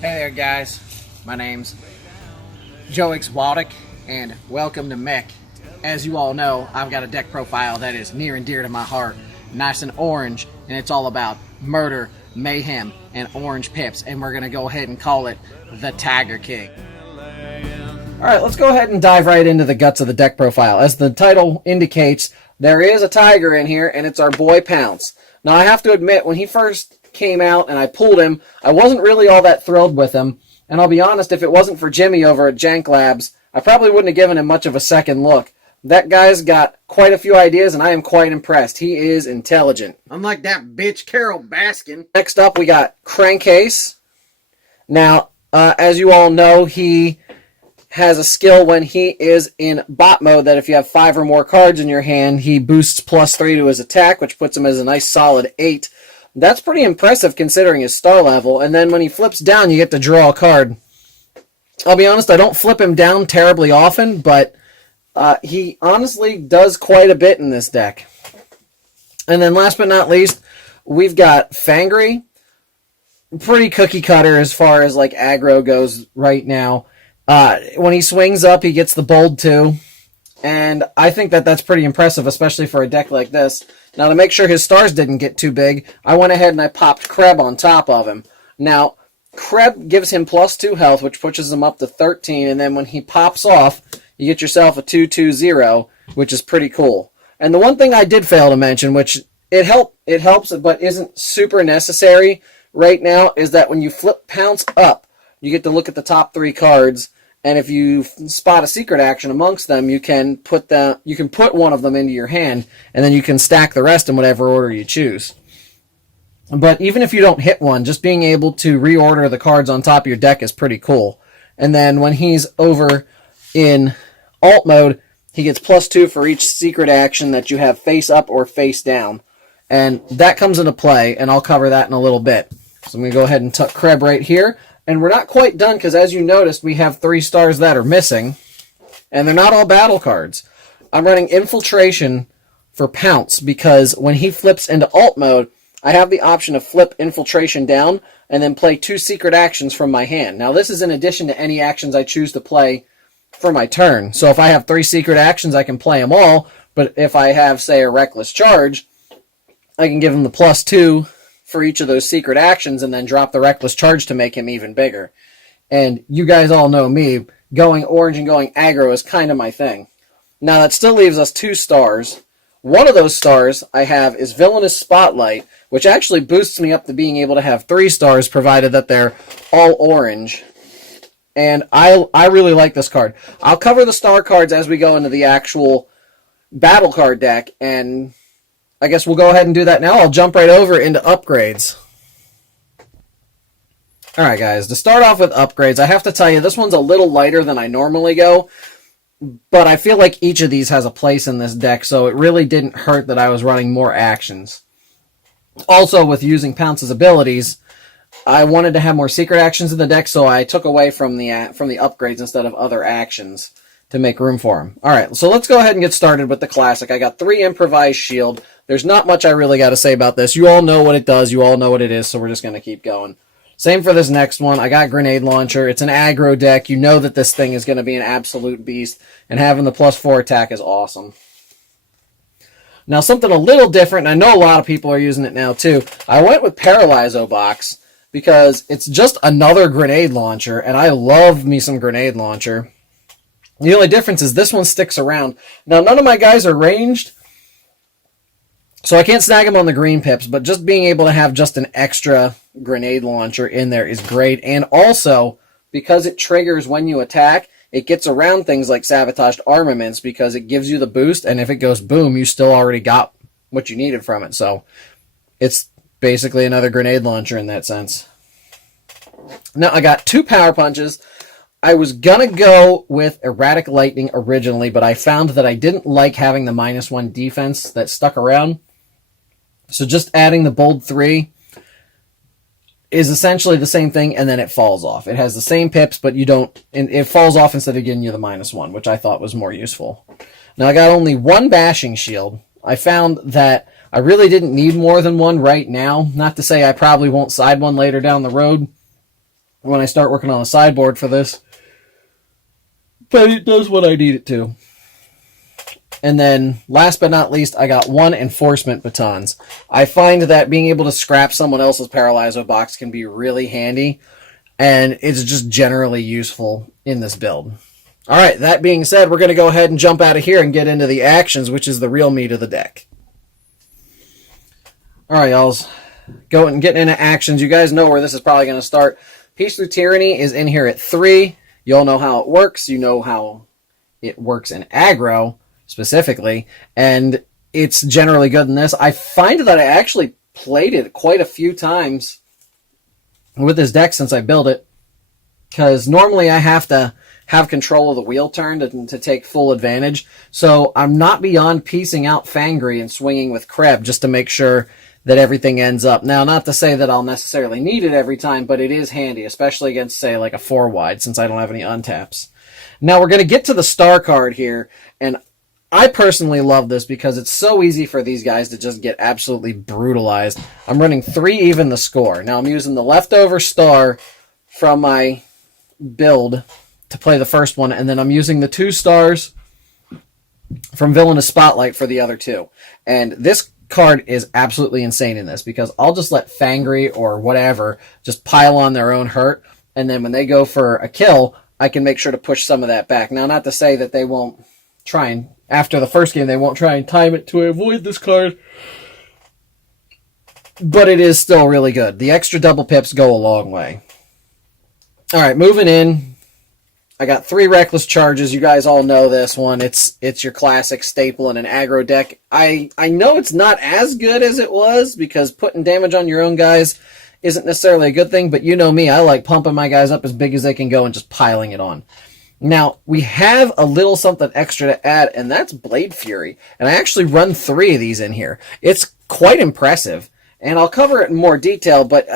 Hey there guys, my name's Joe ExWadtic and welcome to MECH. As you all know, I've got a deck profile that is near and dear to my heart, nice and orange, and it's all about murder, mayhem, and orange pips, and we're going to go ahead and call it the Tiger King. Alright, let's go ahead and dive right into the guts of the deck profile. As the title indicates, there is a tiger in here, and it's our boy Pounce. Now I have to admit, when he first came out and I pulled him, I wasn't really all that thrilled with him, and I'll be honest, if it wasn't for Jimmy over at Jank Labs, I probably wouldn't have given him much of a second look. That guy's got quite a few ideas, and I am quite impressed. He is intelligent. Unlike that bitch Carol Baskin. Next up, we got Crankcase. Now, as you all know, he has a skill when he is in bot mode that if you have 5 or more cards in your hand, he boosts +3 to his attack, which puts him as a nice solid 8. That's pretty impressive considering his star level. And then when he flips down, you get to draw a card. I'll be honest, I don't flip him down terribly often, but he honestly does quite a bit in this deck. And then last but not least, we've got Fangry. Pretty cookie cutter as far as like aggro goes right now. When he swings up, he gets the bold 2. And I think that that's pretty impressive, especially for a deck like this. Now, to make sure his stars didn't get too big, I went ahead and I popped Kreb on top of him. Now, Kreb gives him +2 health, which pushes him up to 13, and then when he pops off, you get yourself a 2/2/0, which is pretty cool. And the one thing I did fail to mention, which it helps, but isn't super necessary right now, is that when you flip Pounce up, you get to look at the top 3 cards. And if you spot a secret action amongst them, you can put one of them into your hand, and then you can stack the rest in whatever order you choose. But even if you don't hit one, just being able to reorder the cards on top of your deck is pretty cool. And then when he's over in alt mode, he gets +2 for each secret action that you have face up or face down. And that comes into play, and I'll cover that in a little bit. So I'm going to go ahead and tuck Kreb right here. And we're not quite done because, as you noticed, we have 3 stars that are missing. And they're not all battle cards. I'm running Infiltration for Pounce because when he flips into alt mode, I have the option to flip Infiltration down and then play 2 secret actions from my hand. Now, this is in addition to any actions I choose to play for my turn. So if I have 3 secret actions, I can play them all. But if I have, say, a Reckless Charge, I can give him the +2 for each of those secret actions and then drop the Reckless Charge to make him even bigger. And you guys all know me, going orange and going aggro is kind of my thing. Now that still leaves us 2 stars. One of those stars I have is Villainous Spotlight, which actually boosts me up to being able to have 3 stars provided that they're all orange. And I really like this card. I'll cover the star cards as we go into the actual battle card deck, and I guess we'll go ahead and do that now. I'll jump right over into upgrades. Alright guys, to start off with upgrades, I have to tell you, this one's a little lighter than I normally go, but I feel like each of these has a place in this deck, so it really didn't hurt that I was running more actions. Also, with using Pounce's abilities, I wanted to have more secret actions in the deck, so I took away from the upgrades instead of other actions to make room for them. Alright, so let's go ahead and get started with the classic. I got 3 Improvised Shield. There's not much I really got to say about this. You all know what it does. You all know what it is, so we're just going to keep going. Same for this next one. I got Grenade Launcher. It's an aggro deck. You know that this thing is going to be an absolute beast, and having the +4 attack is awesome. Now, something a little different, and I know a lot of people are using it now too. I went with Paralyzobox because it's just another Grenade Launcher, and I love me some Grenade Launcher. The only difference is this one sticks around. Now, none of my guys are ranged, so I can't snag them on the green pips, but just being able to have just an extra Grenade Launcher in there is great. And also, because it triggers when you attack, it gets around things like Sabotaged Armaments because it gives you the boost, and if it goes boom, you still already got what you needed from it. So it's basically another Grenade Launcher in that sense. Now, I got 2 Power Punches. I was going to go with Erratic Lightning originally, but I found that I didn't like having the -1 defense that stuck around. So just adding the bold 3 is essentially the same thing, and then it falls off. It has the same pips, but it falls off instead of giving you the -1, which I thought was more useful. Now I got only 1 Bashing Shield. I found that I really didn't need more than 1 right now. Not to say I probably won't side one later down the road. when I start working on the sideboard for this. But it does what I need it to. And then, last but not least, I got 1 enforcement batons. I find that being able to scrap someone else's Paralyzo box can be really handy, and it's just generally useful in this build. Alright, that being said, we're going to go ahead and jump out of here and get into the actions, which is the real meat of the deck. Alright, y'all. Going and getting into actions. You guys know where this is probably going to start. Peace Through Tyranny is in here at 3. You all know how it works. You know how it works in aggro, specifically, and it's generally good in this. I find that I actually played it quite a few times with this deck since I built it, because normally I have to have control of the wheel turn to take full advantage, so I'm not beyond piecing out Fangry and swinging with Kreb just to make sure that everything ends up. Now, not to say that I'll necessarily need it every time, but it is handy, especially against, say, like a 4-wide, since I don't have any untaps. Now, we're going to get to the star card here, and I personally love this because it's so easy for these guys to just get absolutely brutalized. I'm running 3 even the score. Now I'm using the leftover star from my build to play the first one, and then I'm using the 2 stars from Villainous Spotlight for the other 2. And this card is absolutely insane in this because I'll just let Fangry or whatever just pile on their own hurt, and then when they go for a kill, I can make sure to push some of that back. Now, not to say that they won't try and, after the first game, they won't try and time it to avoid this card. But it is still really good. The extra double pips go a long way. Alright, moving in. I got 3 Reckless Charges. You guys all know this one. It's your classic staple in an aggro deck. I know it's not as good as it was because putting damage on your own guys isn't necessarily a good thing, but you know me. I like pumping my guys up as big as they can go and just piling it on. Now, we have a little something extra to add, and that's Blade Fury. And I actually run 3 of these in here. It's quite impressive, and I'll cover it in more detail, but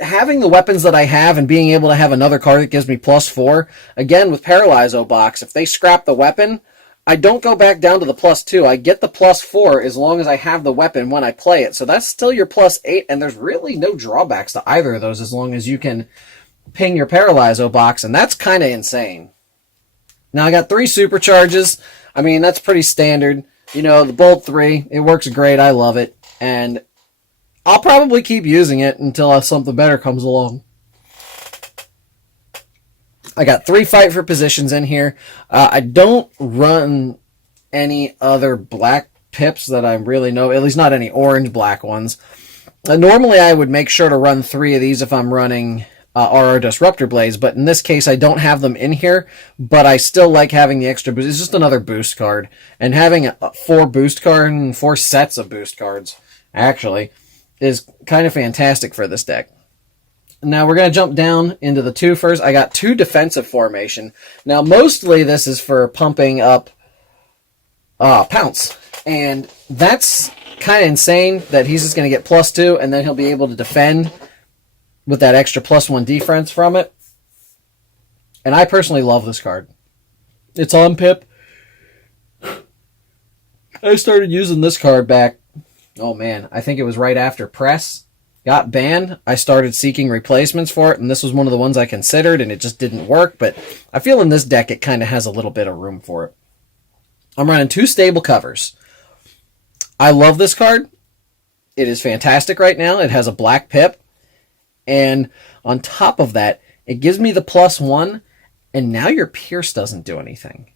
having the weapons that I have and being able to have another card that gives me +4, again, with Paralyzo box, if they scrap the weapon, I don't go back down to the +2. I get the +4 as long as I have the weapon when I play it. So that's still your +8, and there's really no drawbacks to either of those as long as you can ping your Paralyzo box, and that's kind of insane. Now, I got 3 supercharges. I mean, that's pretty standard. You know, the Bolt 3, it works great. I love it. And I'll probably keep using it until something better comes along. I got 3 Fight for Positions in here. I don't run any other black pips that I really know, at least not any orange-black ones. Normally, I would make sure to run 3 of these if I'm running RR Disruptor Blades, but in this case I don't have them in here, but I still like having the extra boost. It's just another boost card, and having 4 boost cards and 4 sets of boost cards, actually, is kind of fantastic for this deck. Now we're going to jump down into the 2 first. I got 2 Defensive Formation. Now mostly this is for pumping up Pounce, and that's kind of insane that he's just going to get +2, and then he'll be able to defend with that extra +1 defense from it. And I personally love this card. It's on Pip. I started using this card back, oh man, I think it was right after Press got banned. I started seeking replacements for it, and this was one of the ones I considered, and it just didn't work. But I feel in this deck it kind of has a little bit of room for it. I'm running 2 Stable Covers. I love this card. It is fantastic right now. It has a black Pip. And on top of that, it gives me the +1, and now your Pierce doesn't do anything.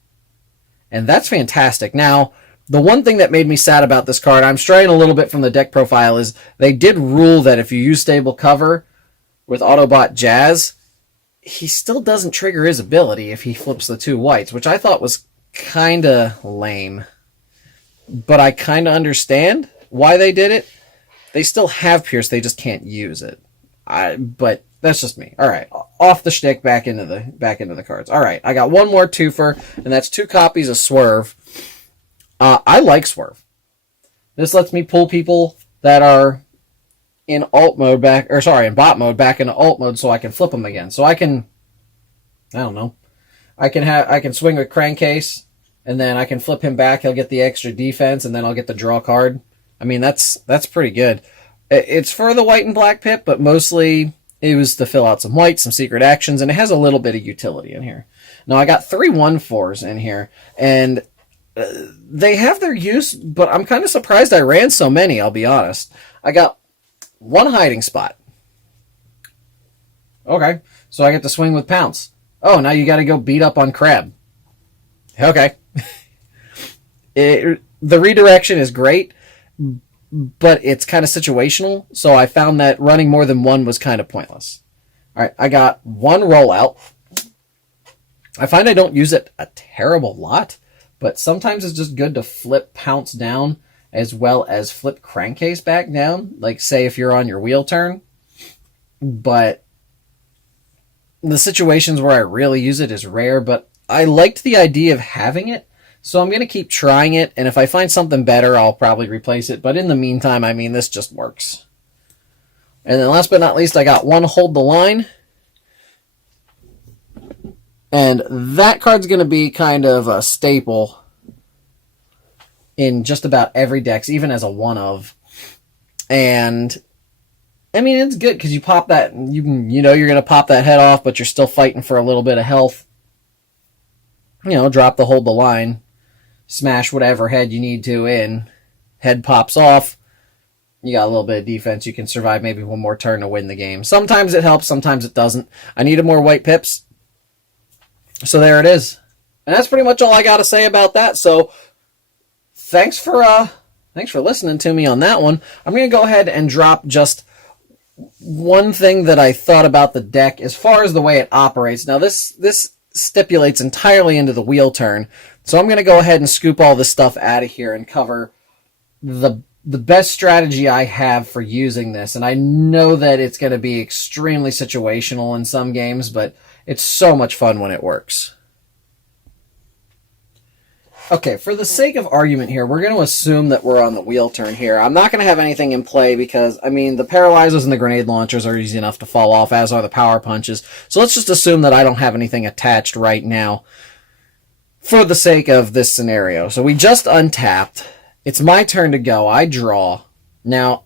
And that's fantastic. Now, the one thing that made me sad about this card, I'm straying a little bit from the deck profile, is they did rule that if you use Stable Cover with Autobot Jazz, he still doesn't trigger his ability if he flips the 2 whites, which I thought was kind of lame. But I kind of understand why they did it. They still have Pierce, they just can't use it. But that's just me. All right, off the shtick, back into the cards. All right, I got 1 more twofer, and that's 2 copies of Swerve. I like Swerve. This lets me pull people that are in alt mode in bot mode back into alt mode, so I can flip them again. So I can, I don't know, I can swing with Crankcase, and then I can flip him back. He'll get the extra defense, and then I'll get the draw card. I mean, that's pretty good. It's for the white and black pip, but mostly It was to fill out some white, some secret actions, and it has a little bit of utility in here. Now, I got 3 1/4s in here, and they have their use, but I'm kind of surprised I ran so many, I'll be honest. I got 1 hiding spot. Okay, so I get to swing with Pounce. Oh, now you got to go beat up on Crab. Okay. The redirection is great, but it's kind of situational, so I found that running more than 1 was kind of pointless. All right, I got 1 rollout. I find I don't use it a terrible lot, but sometimes it's just good to flip Pounce down as well as flip Crankcase back down, like say if you're on your wheel turn. But the situations where I really use it is rare, but I liked the idea of having it, so I'm going to keep trying it, and if I find something better, I'll probably replace it. But in the meantime, I mean, this just works. And then last but not least, I got 1 Hold the Line. And that card's going to be kind of a staple in just about every deck, even as a 1-of. And I mean, it's good because you pop that, you know you're going to pop that head off, but you're still fighting for a little bit of health. You know, drop the Hold the Line, smash whatever head you need to in. Head pops off. You got a little bit of defense. You can survive maybe 1 more turn to win the game. Sometimes it helps, sometimes it doesn't. I needed more white pips. So there it is. And that's pretty much all I got to say about that. So thanks for listening to me on that one. I'm going to go ahead and drop just one thing that I thought about the deck as far as the way it operates. Now this stipulates entirely into the wheel turn. So I'm going to go ahead and scoop all this stuff out of here and cover the best strategy I have for using this. And I know that it's going to be extremely situational in some games, but it's so much fun when it works. Okay, for the sake of argument here, we're going to assume that we're on the wheel turn here. I'm not going to have anything in play because, I mean, the paralyzers and the grenade launchers are easy enough to fall off, as are the power punches. So let's just assume that I don't have anything attached right now for the sake of this scenario. So we just untapped. It's my turn to go. I draw. Now,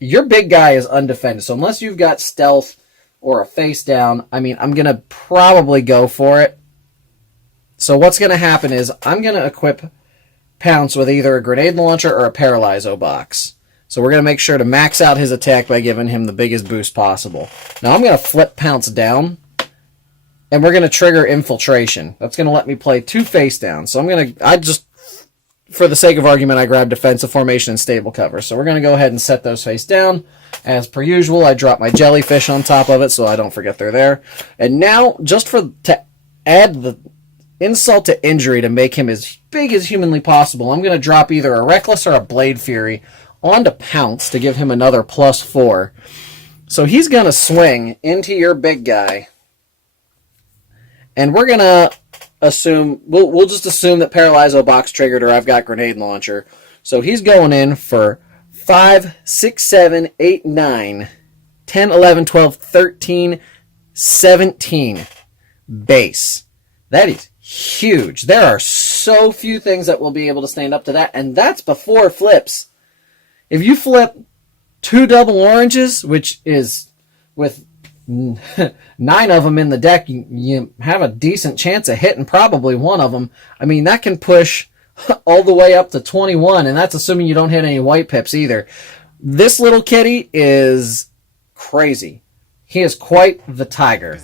your big guy is undefended, so unless you've got stealth or a face down, I mean, I'm going to probably go for it. So what's going to happen is I'm going to equip Pounce with either a grenade launcher or a Paralyzo box. So we're going to make sure to max out his attack by giving him the biggest boost possible. Now I'm going to flip Pounce down, and we're going to trigger Infiltration. That's going to let me play 2 face down. So for the sake of argument, I grab Defensive Formation and Stable Cover. So we're going to go ahead and set those face down. As per usual, I drop my Jellyfish on top of it so I don't forget they're there. And now, just to add the insult to injury to make him as big as humanly possible, I'm going to drop either a Reckless or a Blade Fury onto Pounce to give him another +4. So he's going to swing into your big guy. And we're going to assume, we'll just assume that Paralyzo box triggered or I've got Grenade Launcher. So he's going in for 5, 6, 7, 8, 9, 10, 11, 12, 13, 17 base. That is huge. There are so few things that will be able to stand up to that, and that's before flips. If you flip 2 double oranges, which is with 9 of them in the deck, you have a decent chance of hitting probably one of them. I mean, that can push all the way up to 21, and that's assuming you don't hit any white pips either. This little kitty is crazy. He is quite the tiger.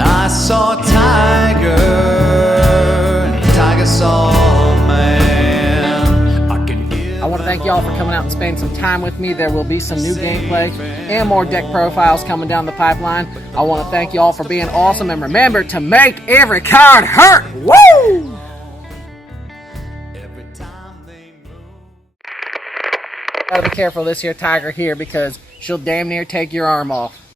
I saw a tiger, and the tiger saw a man. I want to thank y'all for coming out and spending some time with me. There will be some new gameplay and more deck profiles coming down the pipeline. I want to thank y'all for being awesome, and remember to make every card hurt. Woo! Gotta be careful of this here tiger here because she'll damn near take your arm off.